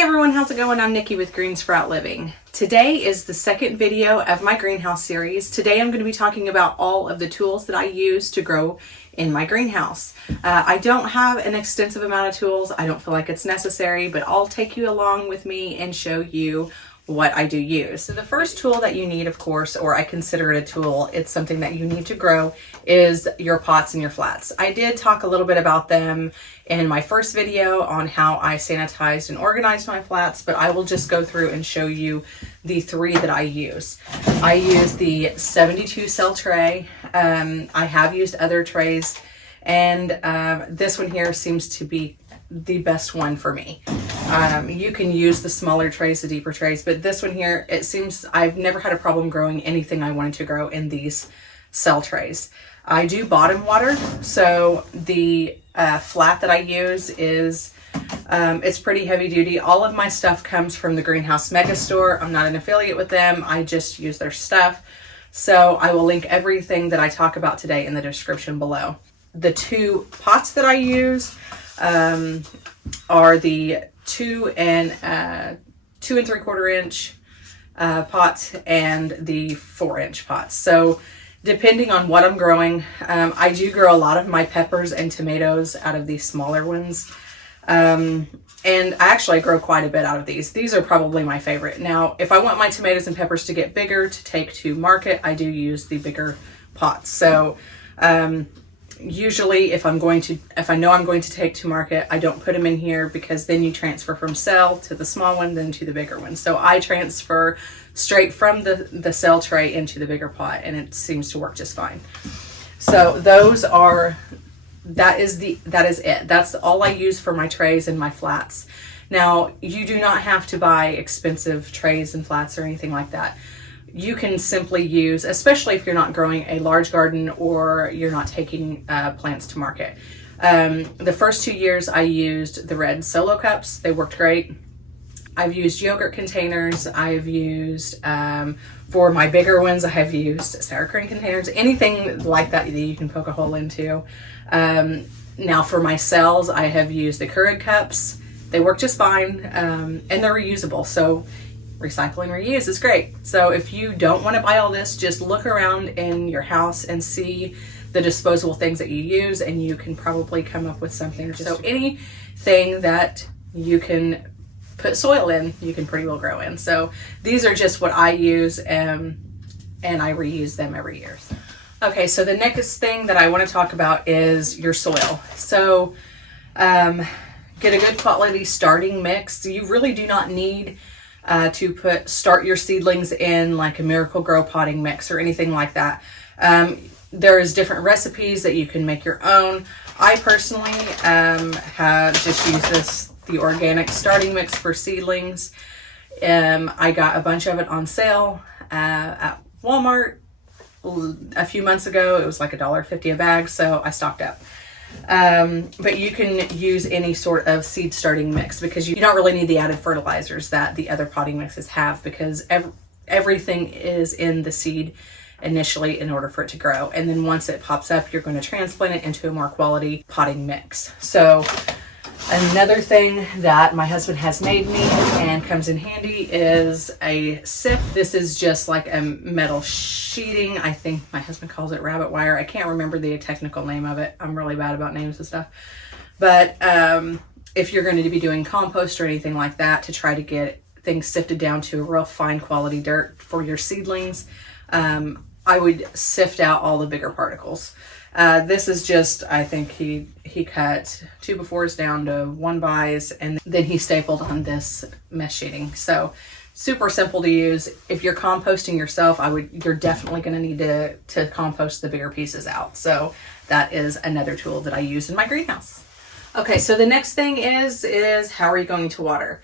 Hey everyone, how's it going? I'm Nikki with Green Sprout Living. Today is the second video of my greenhouse series. Today I'm going to be talking about all of the tools that I use to grow in my greenhouse. I don't have an extensive amount of tools. I don't feel like it's necessary, but I'll take you along with me and show you what I do use. So the first tool that you need, of course, or I consider it a tool, it's something that you need to grow, is your pots and your flats. I did talk a little bit about them in my first video on how I sanitized and organized my flats, but I will just go through and show you the three that I use. I use the 72 cell tray. I have used other trays, and this one here seems to be the best one for me. You can use the smaller trays, the deeper trays, but this one here, it seems I've never had a problem growing anything I wanted to grow in these cell trays. I do bottom water, so the flat that I use is it's pretty heavy duty. All of my stuff comes from the Greenhouse Mega Store. I'm not an affiliate with them. I just use their stuff. So I will link everything that I talk about today in the description below. The pots that I use are the 2 and 3/4 inch pots and the 4-inch pots. So depending on what I'm growing, I do grow a lot of my peppers and tomatoes out of these smaller ones. And I grow quite a bit out of these. These are probably my favorite. Now, if I want my tomatoes and peppers to get bigger to take to market, I do use the bigger pots. So usually if I know I'm going to take to market, I don't put them in here, because then you transfer from cell to the small one, then to the bigger one. So I transfer straight from the cell tray into the bigger pot, and it seems to work just fine. So that is it. That's all I use for my trays and my flats. Now, you do not have to buy expensive trays and flats or anything like that. You can simply use, especially if you're not growing a large garden or you're not taking plants to market. The first 2 years I used the red solo cups. They worked great. I've used yogurt containers. I've used, for my bigger ones, I have used sour cream containers, anything like that you can poke a hole into. Now for my cells, I have used the Keurig cups. They work just fine, and they're reusable. So recycle and reuse is great. So if you don't want to buy all this, just look around in your house and see the disposable things that you use, and you can probably come up with something. So anything that you can put soil in, you can pretty well grow in. So these are just what I use, and I reuse them every year. Okay, so the next thing that I want to talk about is your soil. So get a good quality starting mix. You really do not need to start your seedlings in like a Miracle-Gro potting mix or anything like that. There's different recipes that you can make your own. I personally have just used the organic starting mix for seedlings. I got a bunch of it on sale at Walmart a few months ago. It was like $1.50 a bag, so I stocked up. But you can use any sort of seed starting mix, because you don't really need the added fertilizers that the other potting mixes have, because everything is in the seed initially in order for it to grow. And then once it pops up, you're going to transplant it into a more quality potting mix. So another thing that my husband has made me and comes in handy is a sift. This is just like a metal sheeting. I think my husband calls it rabbit wire. I can't remember the technical name of it. I'm really bad about names and stuff. But if you're going to be doing compost or anything like that, to try to get things sifted down to a real fine quality dirt for your seedlings, I would sift out all the bigger particles. This is just, I think he cut 2 befores down to 1 bis, and then he stapled on this mesh sheeting. So super simple to use. If you're composting yourself, you're definitely going to need to compost the bigger pieces out. So that is another tool that I use in my greenhouse. Okay, so the next thing is how are you going to water?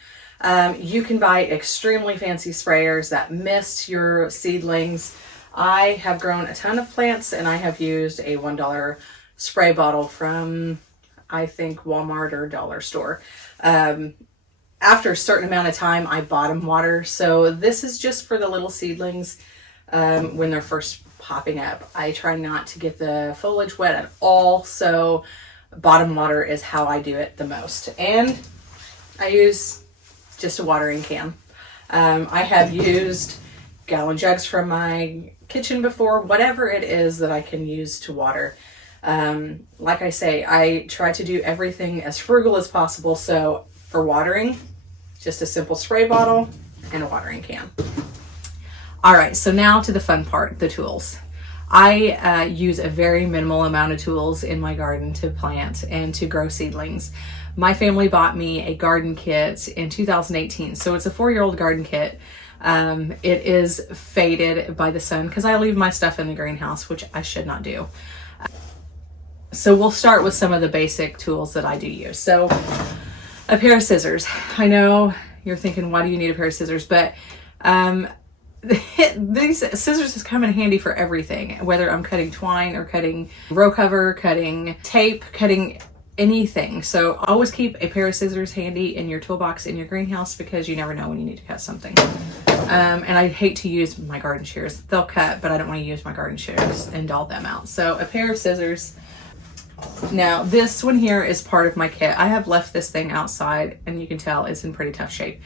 You can buy extremely fancy sprayers that mist your seedlings. I have grown a ton of plants, and I have used a $1 spray bottle from, I think, Walmart or dollar store. After a certain amount of time, I bottom water. So this is just for the little seedlings when they're first popping up. I try not to get the foliage wet at all, so bottom water is how I do it the most. And I use just a watering can. I have used gallon jugs from my kitchen before, whatever it is that I can use to water. Like I say, I try to do everything as frugal as possible. So for watering, just a simple spray bottle and a watering can. All right, so now to the fun part, the tools. I use a very minimal amount of tools in my garden to plant and to grow seedlings. My family bought me a garden kit in 2018. So it's a 4-year-old garden kit. It is faded by the sun because I leave my stuff in the greenhouse, which I should not do. So we'll start with some of the basic tools that I do use. So a pair of scissors. I know you're thinking, why do you need a pair of scissors? But these scissors just come in handy for everything, whether I'm cutting twine or cutting row cover, cutting tape, cutting anything. So always keep a pair of scissors handy in your toolbox in your greenhouse because you never know when you need to cut something. And I hate to use my garden shears. They'll cut, but I don't want to use my garden shears and dull them out. So a pair of scissors. Now this one here is part of my kit. I have left this thing outside and you can tell it's in pretty tough shape.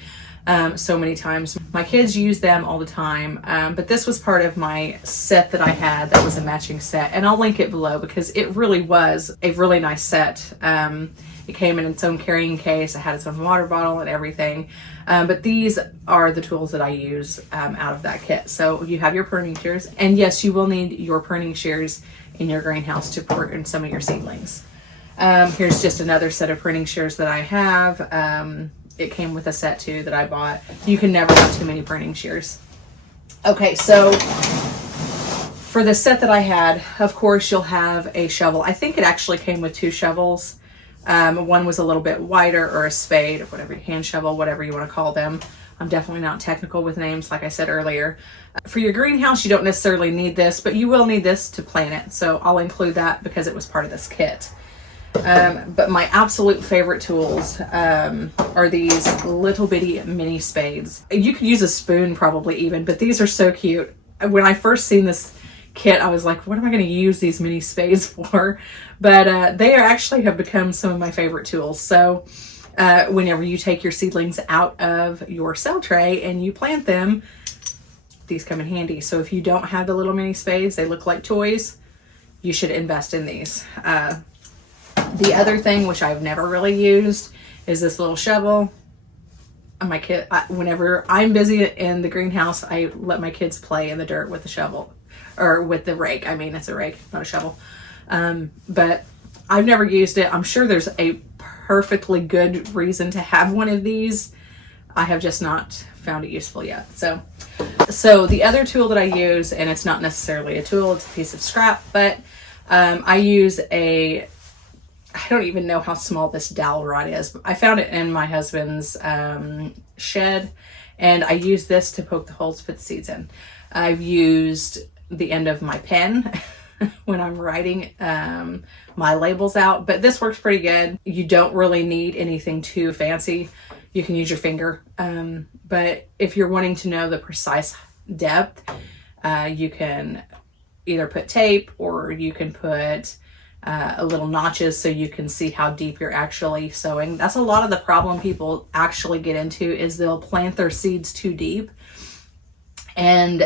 So many times. My kids use them all the time, but this was part of my set that I had that was a matching set, and I'll link it below because it really was a really nice set. It came in its own carrying case, it had its own water bottle and everything, but these are the tools that I use out of that kit. So you have your pruning shears, and yes, you will need your pruning shears in your greenhouse to prune some of your seedlings. Here's just another set of pruning shears that I have. It came with a set too that I bought. You can never have too many pruning shears. Okay, so for the set that I had, of course, you'll have a shovel. I think it actually came with 2 shovels. One was a little bit wider, or a spade, or whatever, hand shovel, whatever you want to call them. I'm definitely not technical with names, like I said earlier. For your greenhouse, you don't necessarily need this, but you will need this to plant it. So I'll include that because it was part of this kit. But my absolute favorite tools are these little bitty mini spades. You could use a spoon probably even, but these are so cute. When I first seen this kit, I was like, what am I going to use these mini spades for? But they actually have become some of my favorite tools. So whenever you take your seedlings out of your cell tray and you plant them, these come in handy. So if you don't have the little mini spades, they look like toys, you should invest in these. The other thing, which I've never really used, is this little shovel. My kid, whenever I'm busy in the greenhouse, I let my kids play in the dirt with the shovel, or with the rake. I mean, it's a rake, not a shovel. But I've never used it. I'm sure there's a perfectly good reason to have one of these. I have just not found it useful yet. So the other tool that I use, and it's not necessarily a tool, it's a piece of scrap, but I use I don't even know how small this dowel rod is. I found it in my husband's shed, and I use this to poke the holes to put the seeds in. I've used the end of my pen when I'm writing my labels out, but this works pretty good. You don't really need anything too fancy. You can use your finger, but if you're wanting to know the precise depth, you can either put tape, or you can put a little notches so you can see how deep you're actually sowing. That's a lot of the problem people actually get into, is they'll plant their seeds too deep, and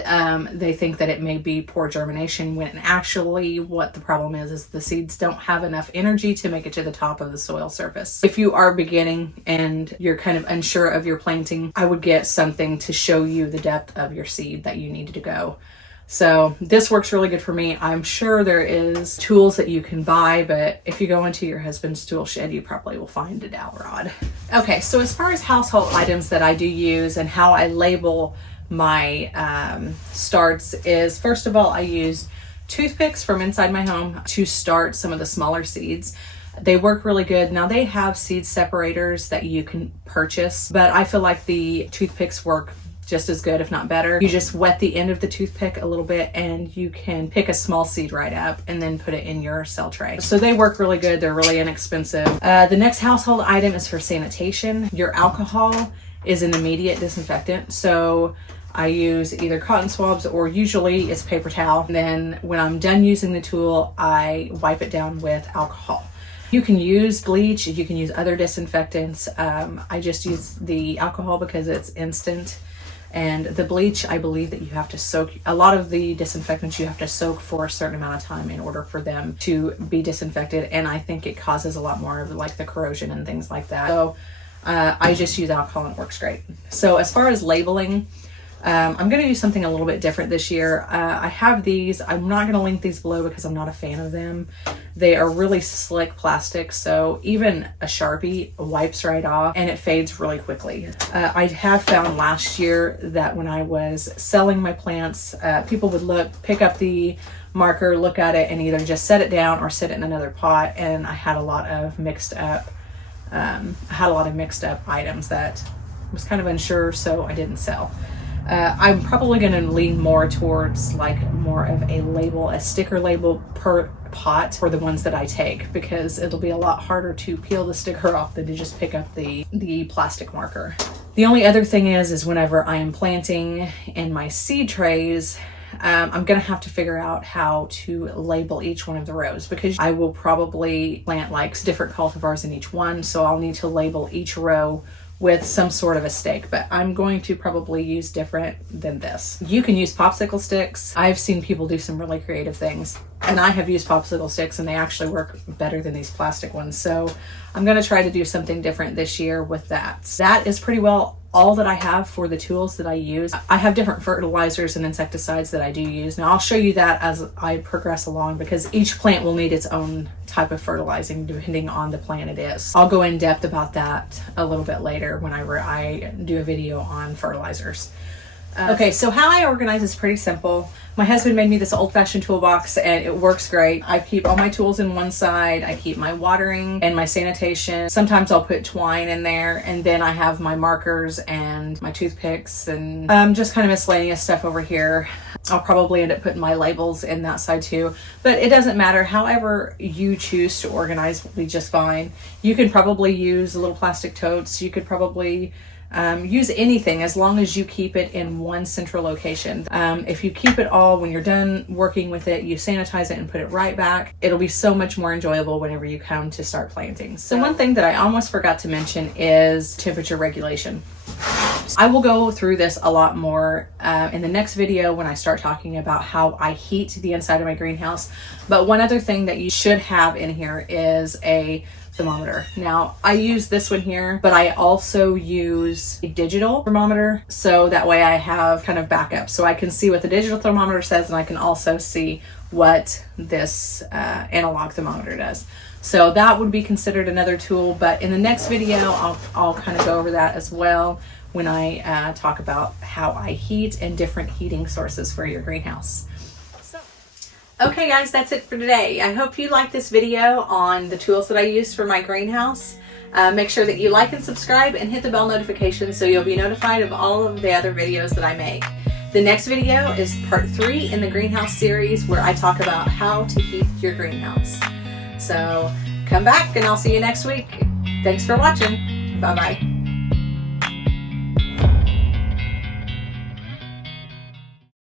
they think that it may be poor germination, when actually what the problem is the seeds don't have enough energy to make it to the top of the soil surface. If you are beginning and you're kind of unsure of your planting, I would get something to show you the depth of your seed that you needed to go. So this works really good for me. I'm sure there is tools that you can buy, but if you go into your husband's tool shed, you probably will find a dowel rod. Okay, so as far as household items that I do use and how I label my starts is, first of all, I use toothpicks from inside my home to start some of the smaller seeds. They work really good. Now they have seed separators that you can purchase, but I feel like the toothpicks work just as good, if not better. You just wet the end of the toothpick a little bit and you can pick a small seed right up and then put it in your cell tray. So they work really good. They're really inexpensive. The next household item is for sanitation. Your alcohol is an immediate disinfectant. So I use either cotton swabs, or usually it's paper towel. And then when I'm done using the tool, I wipe it down with alcohol. You can use bleach, you can use other disinfectants. I just use the alcohol because it's instant. And the bleach, I believe that you have to soak. A lot of the disinfectants you have to soak for a certain amount of time in order for them to be disinfected. And I think it causes a lot more of like the corrosion and things like that. So I just use alcohol and it works great. So as far as labeling, I'm going to do something a little bit different this year. I have these. I'm not going to link these below because I'm not a fan of them. They are really slick plastic, so even a Sharpie wipes right off and it fades really quickly. I have found last year that when I was selling my plants, people would pick up the marker, look at it, and either just set it down or sit it in another pot, and I had a lot of mixed up items that was kind of unsure, so I didn't sell. I'm probably going to lean more towards like more of a sticker label per pot for the ones that I take, because it'll be a lot harder to peel the sticker off than to just pick up the plastic marker. The only other thing is whenever I am planting in my seed trays, I'm going to have to figure out how to label each one of the rows, because I will probably plant like different cultivars in each one. So I'll need to label each row with some sort of a stake, but I'm going to probably use different than this. You can use popsicle sticks. I've seen people do some really creative things, and I have used popsicle sticks and they actually work better than these plastic ones. So I'm going to try to do something different this year with that. That is pretty well all that I have for the tools that I use. I have different fertilizers and insecticides that I do use. Now I'll show you that as I progress along, because each plant will need its own type of fertilizing depending on the plant it is. I'll go in depth about that a little bit later whenever I do a video on fertilizers. Okay, so how I organize is pretty simple. My husband made me this old-fashioned toolbox and it works great. I keep all my tools in one side. I keep my watering and my sanitation. Sometimes I'll put twine in there, and then I have my markers and my toothpicks and just kind of miscellaneous stuff over here. I'll probably end up putting my labels in that side too, but it doesn't matter. However you choose to organize will be just fine. You can probably use little plastic totes. You could probably use anything as long as you keep it in one central location. If you keep it all, when you're done working with it, you sanitize it and put it right back. It'll be so much more enjoyable whenever you come to start planting. So one thing that I almost forgot to mention is temperature regulation. I will go through this a lot more in the next video when I start talking about how I heat the inside of my greenhouse. But one other thing that you should have in here is a thermometer. Now I use this one here, but I also use a digital thermometer, so that way I have kind of backup, so I can see what the digital thermometer says and I can also see what this analog thermometer does. So that would be considered another tool, but in the next video I'll kind of go over that as well when I talk about how I heat and different heating sources for your greenhouse. Okay guys, that's it for today. I hope you liked this video on the tools that I use for my greenhouse. Make sure that you like and subscribe and hit the bell notification so you'll be notified of all of the other videos that I make. The next video is part 3 in the greenhouse series, where I talk about how to heat your greenhouse. So come back and I'll see you next week. Thanks for watching. Bye bye.